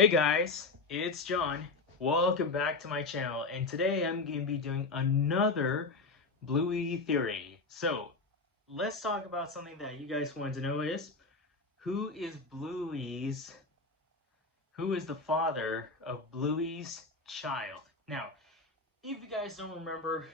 Hey guys, it's John. Welcome back to my channel, and today I'm going to be doing another Bluey Theory. So, let's talk about something that you guys want to know is who is who is the father of Bluey's child? Now, if you guys don't remember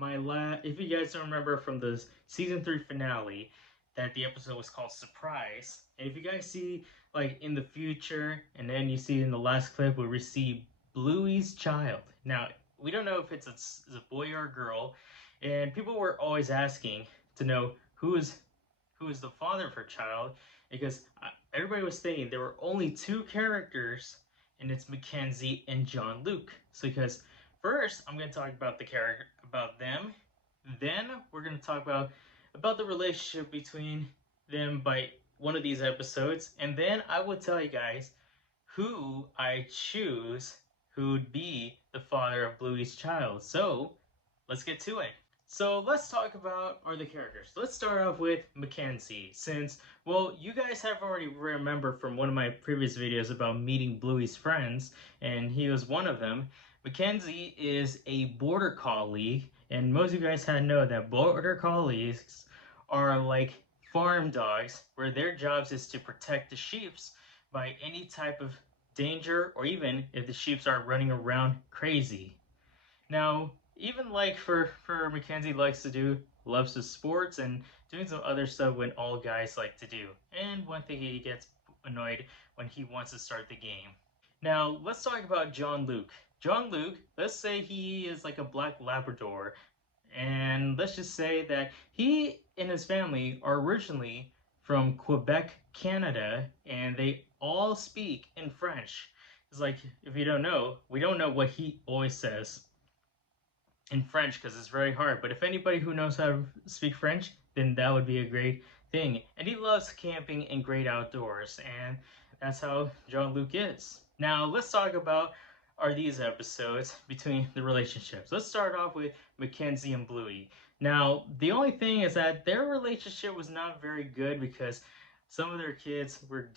if you guys don't remember from the season 3 finale that the episode was called Surprise, and if you guys see like in the future and then you see in the last clip we see Bluey's child. Now, we don't know if it's a boy or a girl, and people were always asking to know who is the father of her child because everybody was saying there were only two characters, and it's Mackenzie and John Luke. So because first I'm going to talk about the character about them, then we're going to talk about the relationship between them by one of these episodes, and then I will tell you guys who I choose who would be the father of Bluey's child. So let's get to it. So let's talk about the characters. Let's start off with Mackenzie, since, well, you guys have already remembered from one of my previous videos about meeting Bluey's friends, and he was one of them. Mackenzie is a border collie, and most of you guys had know that border collies are like farm dogs, where their jobs is to protect the sheeps by any type of danger, or even if the sheeps are running around crazy. Now, even like for Mackenzie loves the sports and doing some other stuff when all guys like to do. And one thing, he gets annoyed when he wants to start the game. Now, let's talk about John Luke. John Luke, let's say he is like a black Labrador, and let's just say that he and his family are originally from Quebec, Canada, and they all speak in French. It's like, if you don't know, we don't know what he always says in French because it's very hard. But if anybody who knows how to speak French, then that would be a great thing. And he loves camping and great outdoors, and that's how John Luke is. Now let's talk about are these episodes between the relationships. Let's start off with Mackenzie and Bluey. Now, the only thing is that their relationship was not very good because some of their kids were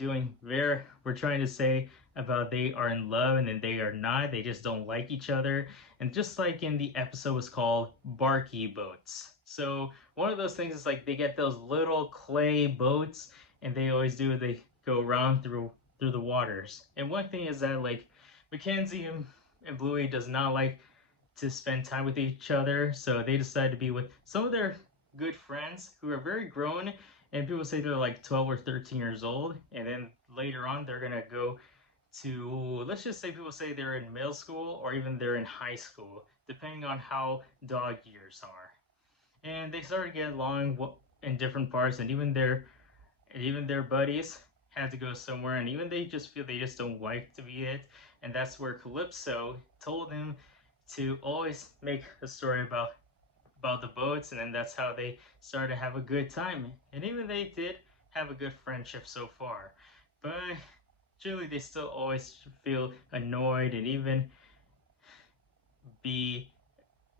trying to say about they are in love and then they are not. They just don't like each other. And just like in the episode was called Barky Boats. So one of those things is like they get those little clay boats, and they always do, they go around through the waters. And one thing is that like Mackenzie and Bluey does not like to spend time with each other, so they decide to be with some of their good friends who are very grown, and people say they're like 12 or 13 years old, and then later on they're gonna go to, let's just say people say they're in middle school or even they're in high school, depending on how dog years are. And they start to get along in different parts, and even their buddies had to go somewhere, and even they just feel they just don't like to be it. And that's where Calypso told him to always make a story about the boats, and then that's how they started to have a good time. And even they did have a good friendship so far. But truly, they still always feel annoyed and even be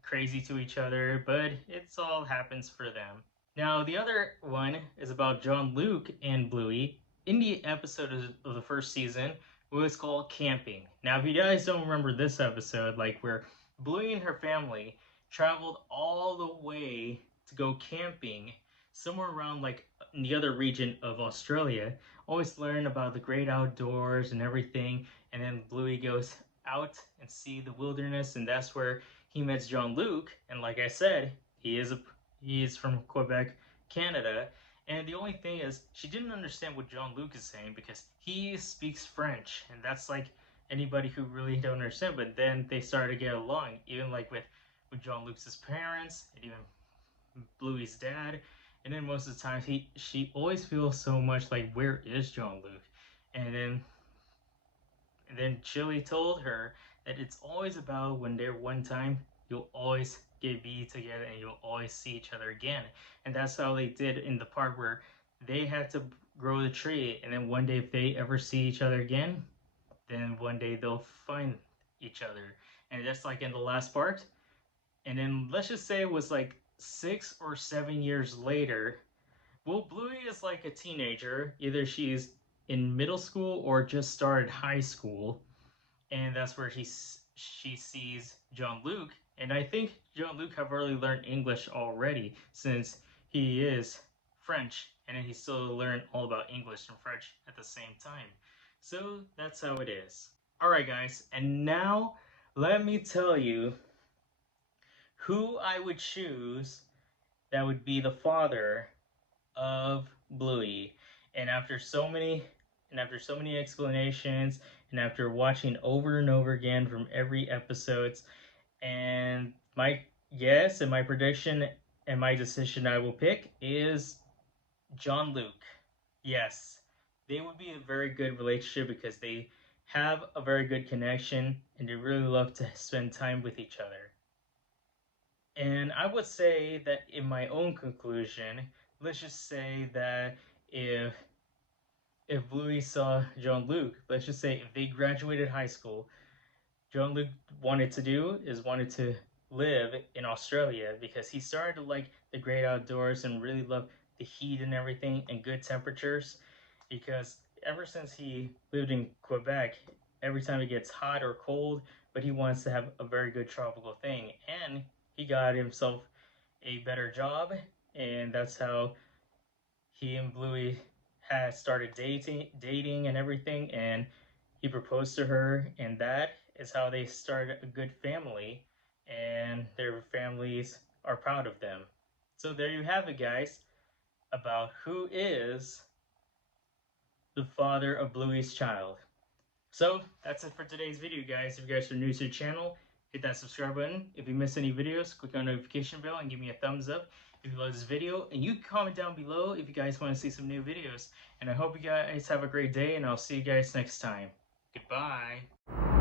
crazy to each other, but it's all happens for them. Now, the other one is about John Luke and Bluey. In the episode of the first season, it was called Camping. Now, if you guys don't remember this episode, like where Bluey and her family traveled all the way to go camping somewhere around like in the other region of Australia, always learn about the great outdoors and everything, and then Bluey goes out and see the wilderness, and that's where he meets John Luke. And like I said, he is from Quebec, Canada. And the only thing is, she didn't understand what John Luke is saying because he speaks French, and that's like anybody who really don't understand. But then they started to get along, even like with John Luke's parents, and even Bluey's dad. And then most of the time, she always feels so much like, where is John Luke? And then Chili told her that it's always about when they're one time, you'll always be together and you'll always see each other again. And that's how they did in the part where they had to grow the tree, and then one day if they ever see each other again, then one day they'll find each other. And that's like in the last part. And then let's just say it was like 6 or 7 years later. Well, Bluey is like a teenager. Either she's in middle school or just started high school, and that's where she sees Jean-Luc, and I think Jean-Luc have already learned English already since he is French, and then he still learned all about English and French at the same time. So that's how it is. Alright guys, and now let me tell you who I would choose that would be the father of Bluey. And after so many explanations, and after watching over and over again from every episodes, and my guess and my prediction and my decision I will pick is Jean-Luc. Yes, they would be a very good relationship because they have a very good connection and they really love to spend time with each other. And I would say that in my own conclusion, let's just say that if Bluey saw Jean-Luc, let's just say if they graduated high school, Jean-Luc wanted to live in Australia because he started to like the great outdoors and really love the heat and everything and good temperatures. Because ever since he lived in Quebec, every time it gets hot or cold, but he wants to have a very good tropical thing. And he got himself a better job, and that's how he and Bluey had started dating and everything, and he proposed to her, and that is how they started a good family, and their families are proud of them. So there you have it, guys, about who is the father of Bluey's child. So that's it for today's video, guys. If you guys are new to the channel, hit that subscribe button. If you miss any videos, click on the notification bell and give me a thumbs up if you love this video. And you can comment down below if you guys want to see some new videos. And I hope you guys have a great day, and I'll see you guys next time. Goodbye.